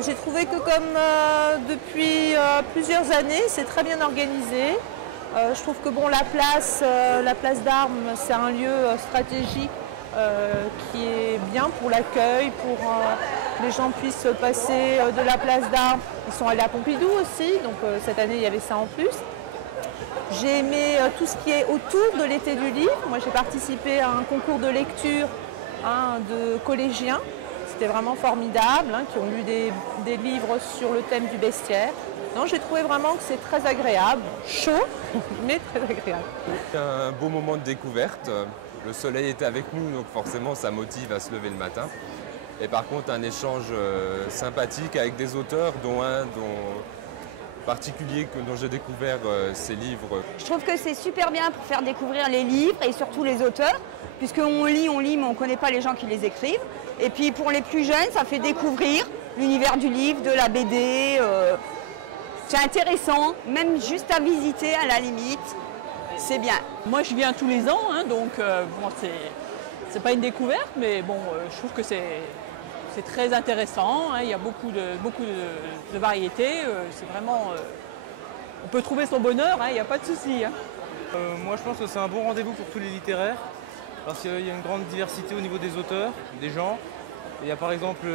J'ai trouvé que comme depuis plusieurs années, c'est très bien organisé. Je trouve que bon, la place d'Armes, c'est un lieu stratégique qui est bien pour l'accueil, pour que les gens puissent passer de la place d'Armes. Ils sont allés à Pompidou aussi, donc cette année il y avait ça en plus. J'ai aimé tout ce qui est autour de l'été du livre. Moi j'ai participé à un concours de lecture de collégiens. C'était vraiment formidable, qui ont lu des livres sur le thème du bestiaire. Non, j'ai trouvé vraiment que c'est très agréable, chaud, mais très agréable. Un beau moment de découverte. Le soleil était avec nous, donc forcément ça motive à se lever le matin. Et par contre, un échange sympathique avec des auteurs, dont un particulier dont j'ai découvert ces livres. Je trouve que c'est super bien pour faire découvrir les livres et surtout les auteurs, puisqu'on lit, mais on ne connaît pas les gens qui les écrivent. Et puis pour les plus jeunes, ça fait découvrir l'univers du livre, de la BD. C'est intéressant, même juste à visiter à la limite, c'est bien. Moi je viens tous les ans, donc bon, c'est pas une découverte, mais bon, je trouve que c'est très intéressant, il y a beaucoup de variétés, c'est vraiment... on peut trouver son bonheur, il n'y a pas de souci. Moi je pense que c'est un bon rendez-vous pour tous les littéraires, parce qu'il y a une grande diversité au niveau des auteurs, des genres. Il y a par exemple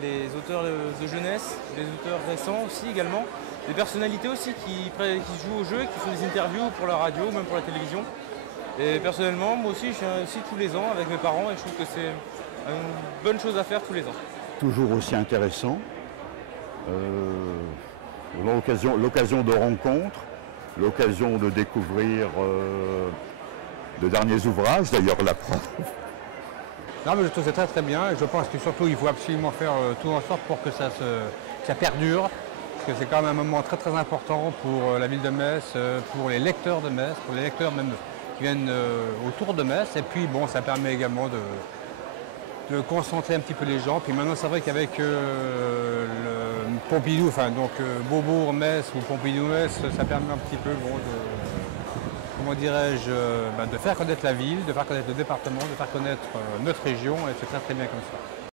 les auteurs de jeunesse, les auteurs récents aussi également, des personnalités aussi qui jouent au jeu, qui font des interviews pour la radio, même pour la télévision. Et personnellement, moi aussi, je viens aussi tous les ans avec mes parents et je trouve que c'est une bonne chose à faire tous les ans. Toujours aussi intéressant, l'occasion de rencontres, l'occasion de découvrir de derniers ouvrages, d'ailleurs la preuve. Non, mais je trouve que c'est très bien et je pense que surtout il faut absolument faire tout en sorte pour que ça perdure, parce que c'est quand même un moment très important pour la ville de Metz, pour les lecteurs de Metz, pour les lecteurs même qui viennent autour de Metz, et puis bon, ça permet également de concentrer un petit peu les gens. Puis maintenant c'est vrai qu'avec le Pompidou, enfin donc Beaubourg, Metz ou Pompidou Metz, ça permet un petit peu bon, comment dirais-je, de faire connaître la ville, de faire connaître le département, de faire connaître notre région, et c'est très bien comme ça.